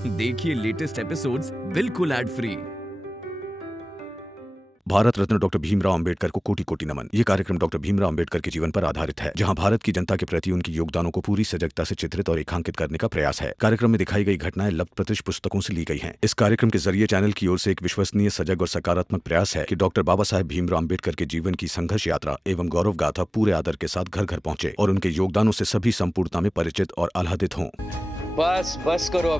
देखिए latest episodes बिल्कुल ad free. Bharat Ratna doctor Bhimrao Ambedkar को कोटि कोटि नमन। ये कार्यक्रम डॉक्टर भीमराव अंबेडकर के जीवन पर आधारित है, जहां भारत की जनता के प्रति उनके योगदानों को पूरी सजगता से चित्रित और रेखांकित करने का प्रयास है। कार्यक्रम में दिखाई गई घटनाएं लब्ध प्रतिष्ठ पुस्तकों से ली गई हैं। इस कार्यक्रम के जरिए चैनल की ओर से एक विश्वसनीय, सजग और सकारात्मक प्रयास है कि डॉक्टर बाबा साहेब भीमराव अंबेडकर के जीवन की संघर्ष यात्रा एवं गौरव गाथा पूरे आदर के साथ घर घर पहुंचे और उनके योगदानों से सभी संपूर्णता में परिचित और आह्लादित हों। बस बस करो,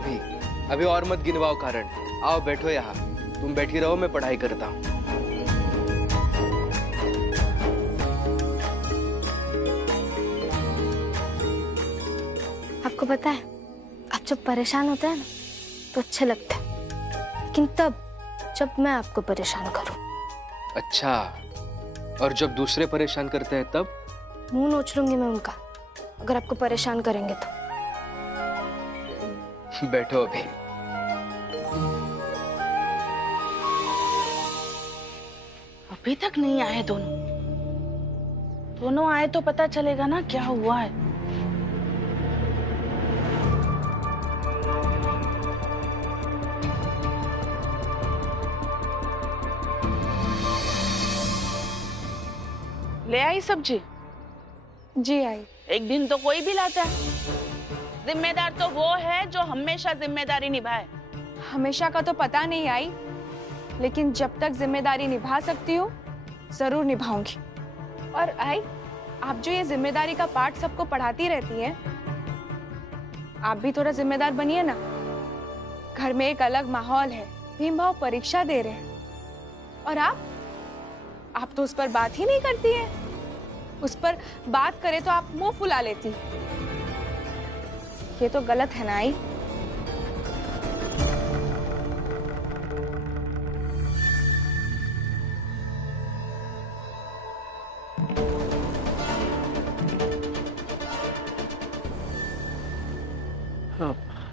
अभी और मत गिनवाओ कारण। आओ बैठो यहाँ, तुम बैठी रहो, मैं पढ़ाई करता हूँ। आपको पता है, आप जब परेशान होते हैं ना तो अच्छे लगते हैं, लेकिन तब जब मैं आपको परेशान करूं। अच्छा, और जब दूसरे परेशान करते हैं तब? मुंह नोच लूंगी मैं उनका, अगर आपको परेशान करेंगे तो। बैठो अभी। अभी तक नहीं आए दोनों आए तो पता चलेगा ना क्या हुआ है। ले आई सब्जी? जी आई। एक दिन तो कोई भी लाता है। जिम्मेदार तो वो है जो हमेशा जिम्मेदारी निभाए। हमेशा का तो पता नहीं आई, लेकिन जब तक जिम्मेदारी निभा सकती हूँ जरूर निभाऊंगी। और आई, आप जो ये जिम्मेदारी का पाठ सबको पढ़ाती रहती हैं, आप भी थोड़ा जिम्मेदार बनिए ना। घर में एक अलग माहौल है, भीमभाव परीक्षा दे रहे हैं और आप तो उस पर बात ही नहीं करती हैं। उस पर बात करे तो आप मुंह फुला लेती। ये तो गलत है ना आई।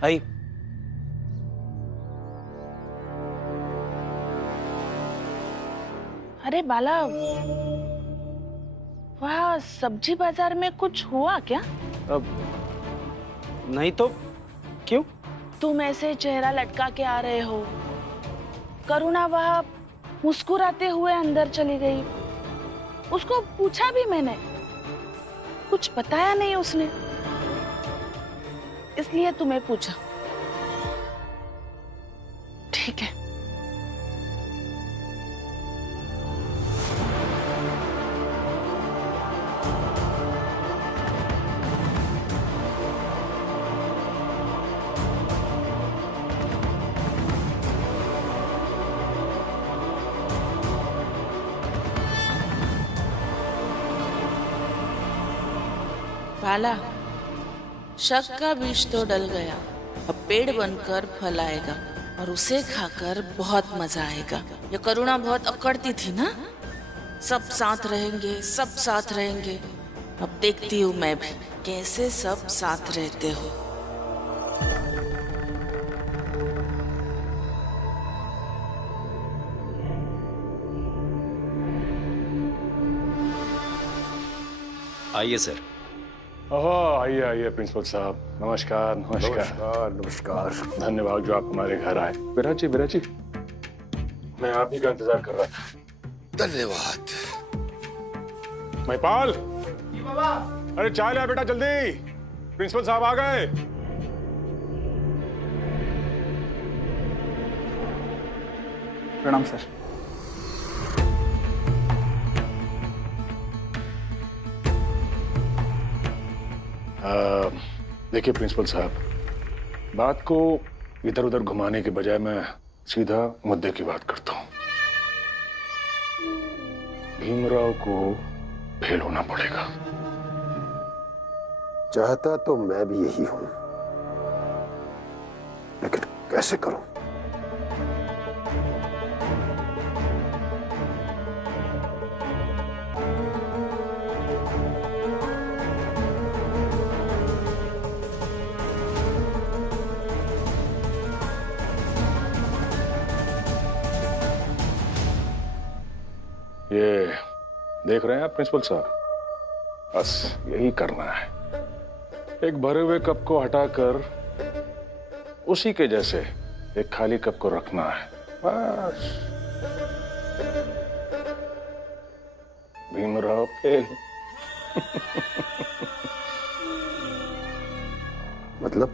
आई, अरे बाला, वहाँ सब्जी बाजार में कुछ हुआ क्या? अब नहीं तो क्यों? तुम ऐसे चेहरा लटका के आ रहे हो। करुणा वहाँ मुस्कुराते हुए अंदर चली गई। उसको पूछा भी मैंने, कुछ बताया नहीं उसने, इसलिए तुम्हें पूछा। ठीक है। बाला, शक का बीज तो डल गया, अब पेड़ बनकर फल आएगा और उसे खाकर बहुत मजा आएगा। ये करुणा बहुत अकड़ती थी ना, सब साथ रहेंगे, सब साथ रहेंगे। अब देखती हूँ मैं भी कैसे सब साथ रहते हो। आइए सर। ओहो, आइए आइए प्रिंसिपल साहब। नमस्कार नमस्कार नमस्कार नमस्कार। धन्यवाद जो आप हमारे घर आए। विराज जी, मैं आप ही का इंतजार कर रहा था। धन्यवाद। महिपाल, अरे चाय ले बेटा जल्दी, प्रिंसिपल साहब आ गए। प्रणाम सर। देखिए प्रिंसिपल साहब, बात को इधर उधर घुमाने के बजाय मैं सीधा मुद्दे की बात करता हूं। भीमराव को फेल होना पड़ेगा। चाहता तो मैं भी यही हूं, लेकिन कैसे करूं? ये देख रहे हैं आप प्रिंसिपल साहब, बस यही करना है। एक भरे हुए कप को हटाकर उसी के जैसे एक खाली कप को रखना है बस। भीमराव फेल। मतलब?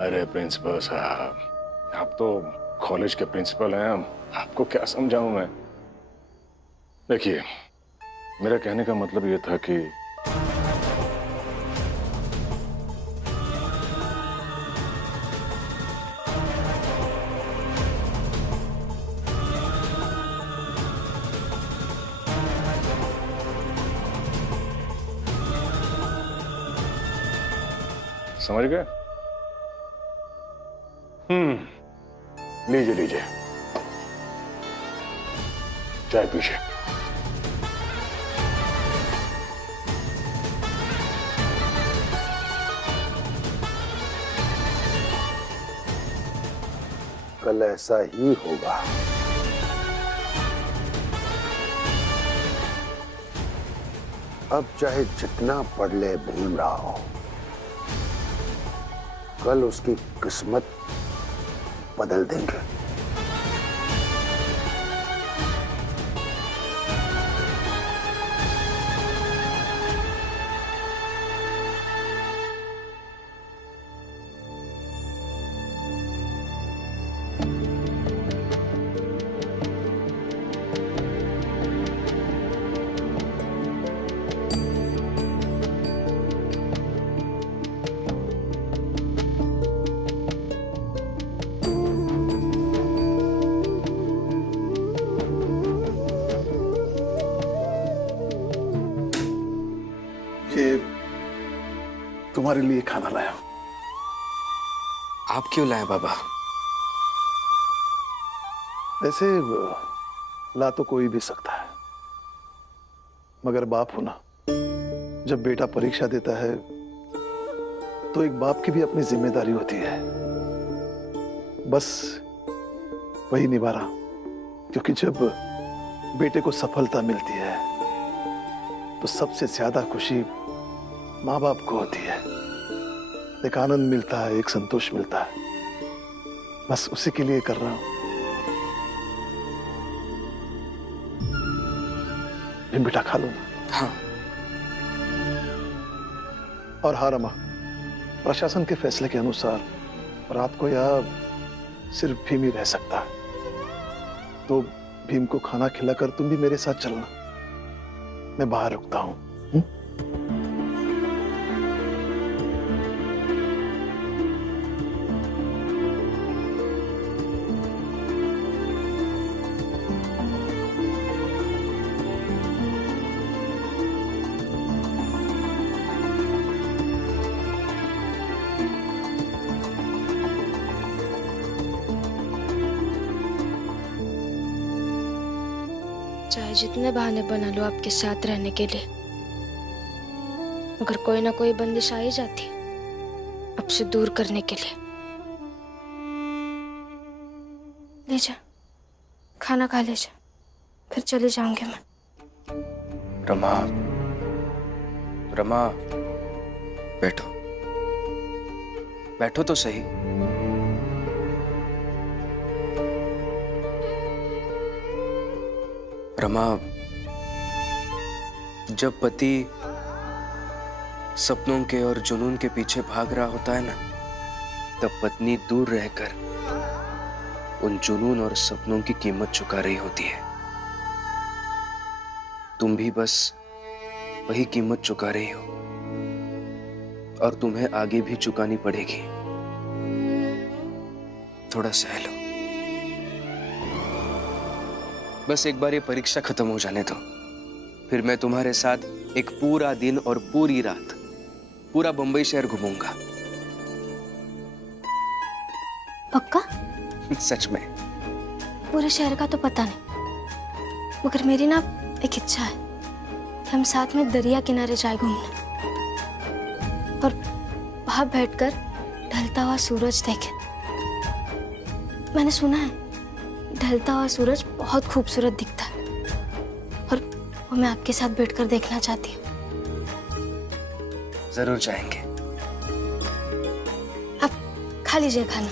अरे प्रिंसिपल साहब, आप तो कॉलेज के प्रिंसिपल हैं, आपको क्या समझाऊं मैं। देखिए, मेरा कहने का मतलब ये था कि समझ गए? लीजिए लीजिए, चाय पीजिए। कल ऐसा ही होगा। अब चाहे जितना पढ़ ले भीमराव, कल उसकी किस्मत बदल देंगे। तुम्हारे लिए खाना लाया। आप क्यों लाए बाबा? वैसे ला तो कोई भी सकता है, मगर बाप होना, जब बेटा परीक्षा देता है तो एक बाप की भी अपनी जिम्मेदारी होती है। बस वही निभा रहा, क्योंकि जब बेटे को सफलता मिलती है तो सबसे ज्यादा खुशी माँ बाप को होती है। एक आनंद मिलता है, एक संतोष मिलता है, बस उसी के लिए कर रहा हूं। बेटा खा लो ना। हाँ। और हाँ रमा, प्रशासन के फैसले के अनुसार रात को यहाँ सिर्फ भीम ही रह सकता है, तो भीम को खाना खिलाकर तुम भी मेरे साथ चलना। मैं बाहर रुकता हूं। चाहे जितने बहाने बना लो आपके साथ रहने के लिए, मगर कोई ना कोई बंदिश आ ही जाती है आपसे दूर करने के लिए। लीजिए, खाना खा लीजिए, फिर चले जाऊंगी मैं। रमा, रमा, बैठो, बैठो तो सही। रमा, जब पति सपनों के और जुनून के पीछे भाग रहा होता है ना, तब पत्नी दूर रहकर उन जुनून और सपनों की कीमत चुका रही होती है। तुम भी बस वही कीमत चुका रही हो, और तुम्हें आगे भी चुकानी पड़ेगी। थोड़ा सह लो, बस एक बार ये परीक्षा खत्म हो जाने दो, फिर मैं तुम्हारे साथ एक पूरा दिन और पूरी रात पूरा बंबई शहर घूमूंगा। पक्का? सच में। पूरे शहर का तो पता नहीं, मगर मेरी ना एक इच्छा है कि हम साथ में दरिया किनारे जाए घूमने, और वहां बैठकर ढलता हुआ सूरज देखें। मैंने सुना है ढलता हुआ सूरज बहुत खूबसूरत दिखता है, और वो मैं आपके साथ बैठकर देखना चाहती हूँ। जरूर जाएंगे। आप खा लीजिए खाना।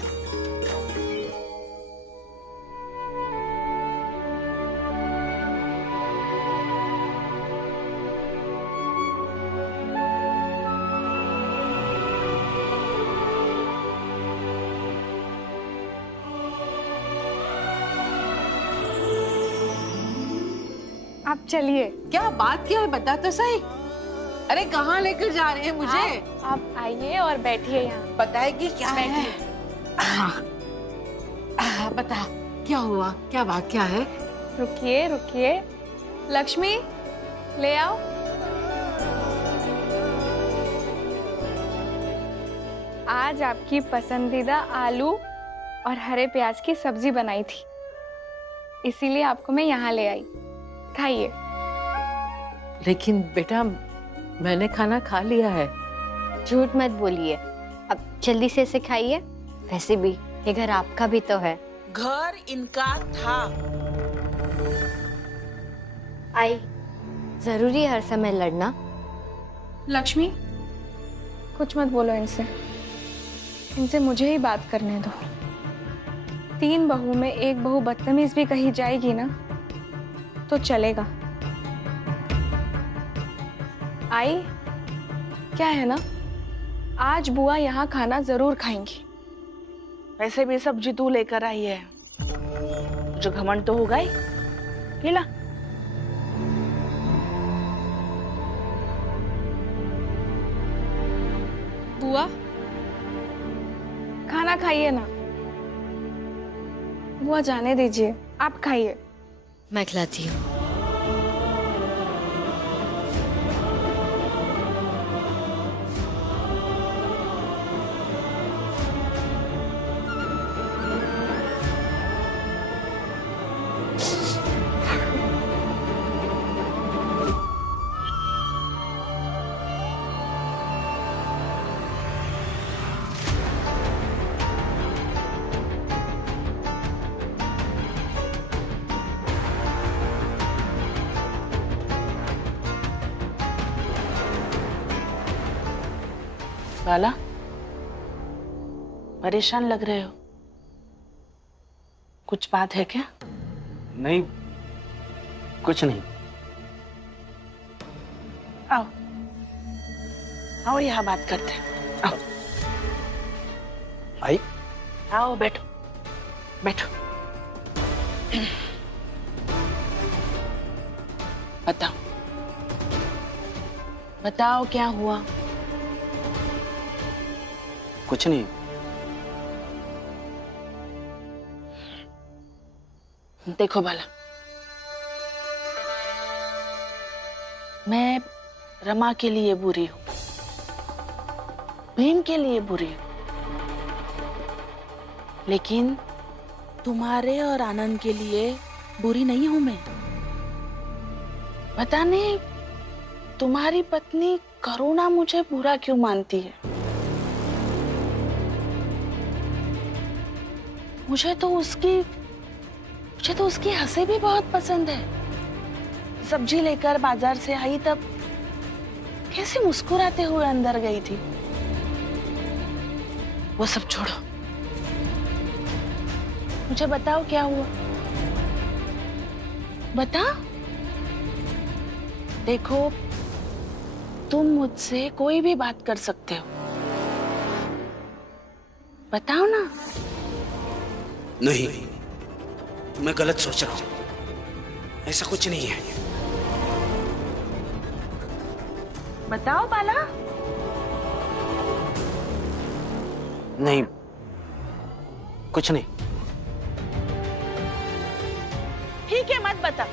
आप चलिए। क्या बात क्या है, बता तो सही। अरे कहाँ लेकर जा रहे हैं मुझे? आप आइए और बैठिए यहाँ। बताएगी क्या है? बता क्या हुआ, क्या बात क्या है? रुकिए रुकिए। लक्ष्मी ले आओ। आज आपकी पसंदीदा आलू और हरे प्याज की सब्जी बनाई थी, इसीलिए आपको मैं यहाँ ले आई। खाइए। लेकिन बेटा मैंने खाना खा लिया है। झूठ मत बोलिए, अब जल्दी से इसे खाइए। वैसे भी ये घर आपका भी तो है। घर इनका था। आई, जरूरी है हर समय लड़ना? लक्ष्मी कुछ मत बोलो इनसे, इनसे मुझे ही बात करने दो। 3 बहू में एक बहू बदतमीज भी कही जाएगी ना तो चलेगा। आई, क्या है ना, आज बुआ यहाँ खाना जरूर खाएंगी। वैसे भी सब्जी तू लेकर आई है, जो घमंड तो होगा ही। खिला। बुआ खाना खाइए ना। बुआ जाने दीजिए, आप खाइए। मैं खिलाती हूँ। बाला, परेशान लग रहे हो। कुछ बात है क्या? नहीं, कुछ नहीं। आओ आओ, यहाँ बात करते हैं। आओ आई, आओ बैठो बैठो। बताओ बताओ क्या हुआ? कुछ नहीं। देखो बाला, मैं रमा के लिए बुरी हूं, भीम के लिए बुरी हूं, लेकिन तुम्हारे और आनंद के लिए बुरी नहीं हूं मैं। पता नहीं तुम्हारी पत्नी करुणा मुझे बुरा क्यों मानती है। मुझे तो उसकी हंसी भी बहुत पसंद है। सब्जी लेकर बाजार से आई तब कैसे मुस्कुराते हुए अंदर गई थी। वो सब छोड़ो, मुझे बताओ क्या हुआ। बता। देखो, तुम मुझसे कोई भी बात कर सकते हो, बताओ ना। नहीं, मैं गलत सोच रहा हूं। ऐसा कुछ नहीं है। बताओ बाला। नहीं, कुछ नहीं। ठीक है, मत बता।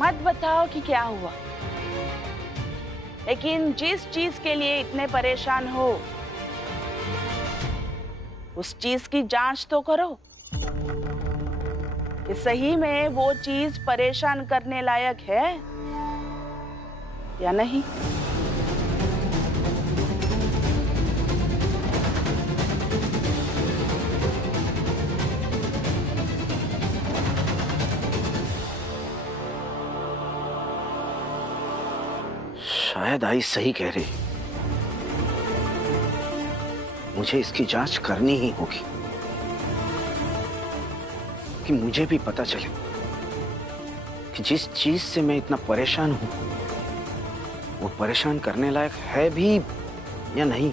मत बताओ कि क्या हुआ, लेकिन जिस चीज के लिए इतने परेशान हो उस चीज की जांच तो करो कि सही में वो चीज परेशान करने लायक है या नहीं। शायद आई सही कह रही। मुझे इसकी जांच करनी ही होगी कि मुझे भी पता चले कि जिस चीज से मैं इतना परेशान हूं वो परेशान करने लायक है भी या नहीं।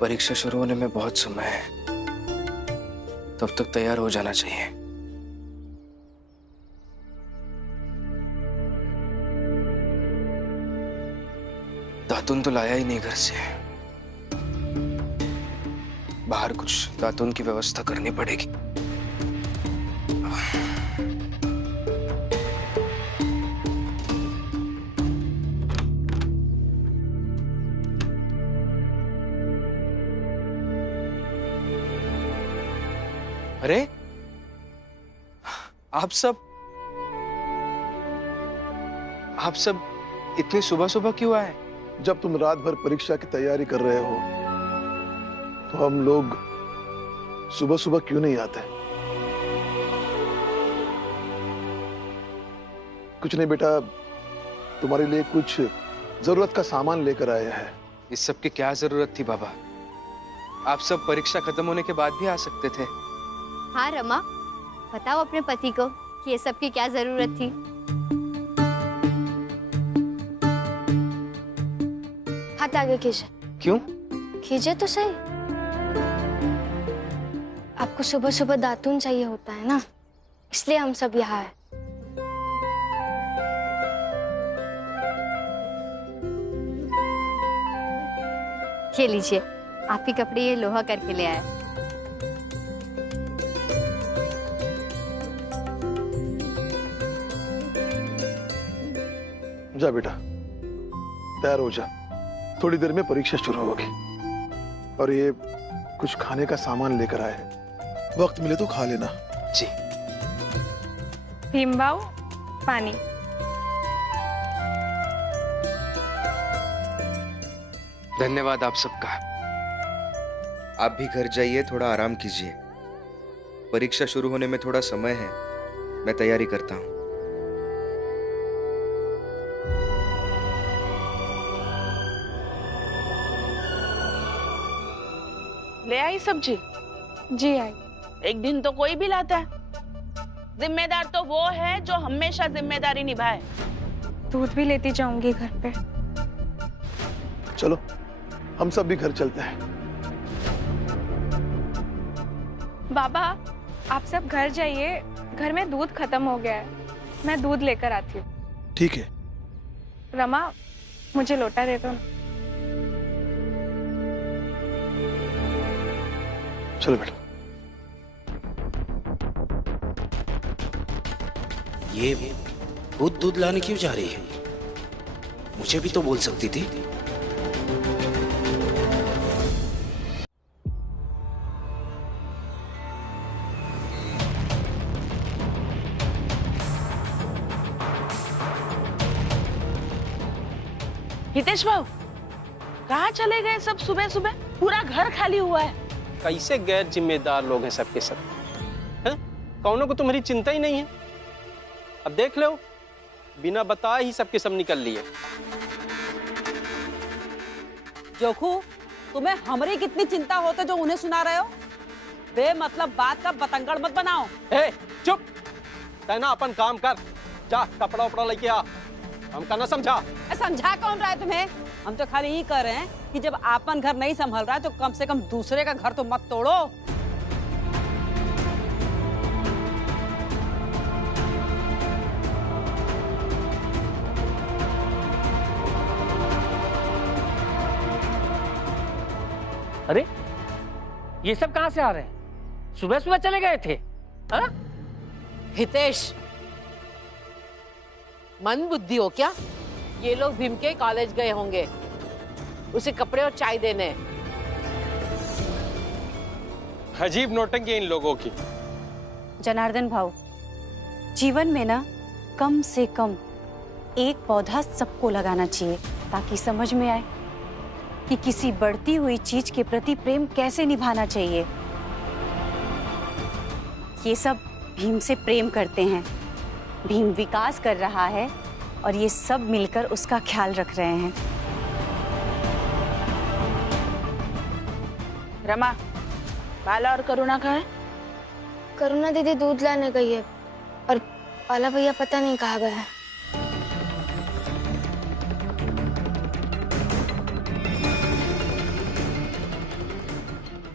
परीक्षा शुरू होने में बहुत समय है, तब तक तैयार हो जाना चाहिए। दातुन तो लाया ही नहीं घर से, बाहर कुछ दातुन की व्यवस्था करनी पड़ेगी। अरे आप सब इतने सुबह सुबह क्यों आए? जब तुम रात भर परीक्षा की तैयारी कर रहे हो तो हम लोग सुबह सुबह क्यों नहीं आते? कुछ नहीं बेटा, तुम्हारे लिए कुछ जरूरत का सामान लेकर आया है। इस सब की क्या जरूरत थी बाबा? आप सब परीक्षा खत्म होने के बाद भी आ सकते थे। हाँ रमा, बताओ अपने पति को कि ये सब की क्या जरूरत थी। हाथ आगे खींचे। क्यों? खींचे तो सही। आपको सुबह सुबह दातून चाहिए होता है ना, इसलिए हम सब यहाँ हैं। ये लीजिए, आप ही कपड़े ये लोहा करके ले आए। जा बेटा, तैयार हो जा, थोड़ी देर में परीक्षा शुरू होगी। और ये कुछ खाने का सामान लेकर आए, वक्त मिले तो खा लेना। जी। भीमबाऊ, पानी। धन्यवाद आप सबका। आप भी घर जाइए, थोड़ा आराम कीजिए। परीक्षा शुरू होने में थोड़ा समय है, मैं तैयारी करता हूँ। ले आई सब्जी? जी आई। एक दिन तो कोई भी लाता है। जिम्मेदार तो वो है जो हमेशा जिम्मेदारी निभाए। दूध भी लेती जाऊंगी घर पे। चलो हम सब भी घर चलते हैं। बाबा, आप सब घर जाइए, घर में दूध खत्म हो गया है, मैं दूध लेकर आती हूँ। ठीक है। रमा, मुझे लोटा दे दो। चलो बेटा। ये खुद दूध लाने क्यों जा रही है? मुझे भी तो बोल सकती थी। हितेश भाऊ, कहाँ चले गए सब सुबह सुबह? पूरा घर खाली हुआ है। कैसे गैर जिम्मेदार लोग हैं सबके सब, हैं? कौनों को तुम्हारी चिंता ही नहीं है। अब देख लो, बिना बताए ही सबके सब निकल लिए। जोखू, तुम्हें हमारी कितनी चिंता होते जो उन्हें सुना रहे हो? बेमतलब बात का बतंगड़ मत बनाओ। ए, चुप! कहना अपन काम कर, जा कपड़ा उपड़ा लेके आ। हम कहना समझा? समझा कौन रहा है तुम्हें? हम तो खाली यही कर रहे हैं कि जब आपन घर नहीं संभल रहा है तो कम से कम दूसरे का घर तो मत तोड़ो। अरे ये सब कहां से आ रहे हैं? सुबह सुबह चले गए थे। हा? हितेश, मन बुद्धि हो क्या? ये लोग भीम के कॉलेज गए होंगे उसे कपड़े और चाय देने। अजीब नौटंकी है इन लोगों की। जनार्दन भाऊ, जीवन में ना कम से कम एक पौधा सबको लगाना चाहिए ताकि समझ में आए कि किसी बढ़ती हुई चीज के प्रति प्रेम कैसे निभाना चाहिए। ये सब भीम से प्रेम करते हैं। भीम विकास कर रहा है और ये सब मिलकर उसका ख्याल रख रहे हैं। रमा, बाला और करुणा कहाँ है? करुणा दीदी दूध लाने गई है और बाला भैया पता नहीं कहाँ गए हैं।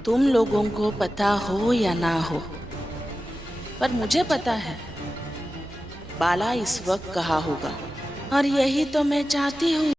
तुम लोगों को पता हो या ना हो, पर मुझे पता है बाला इस वक्त कहाँ होगा, और यही तो मैं चाहती हूँ।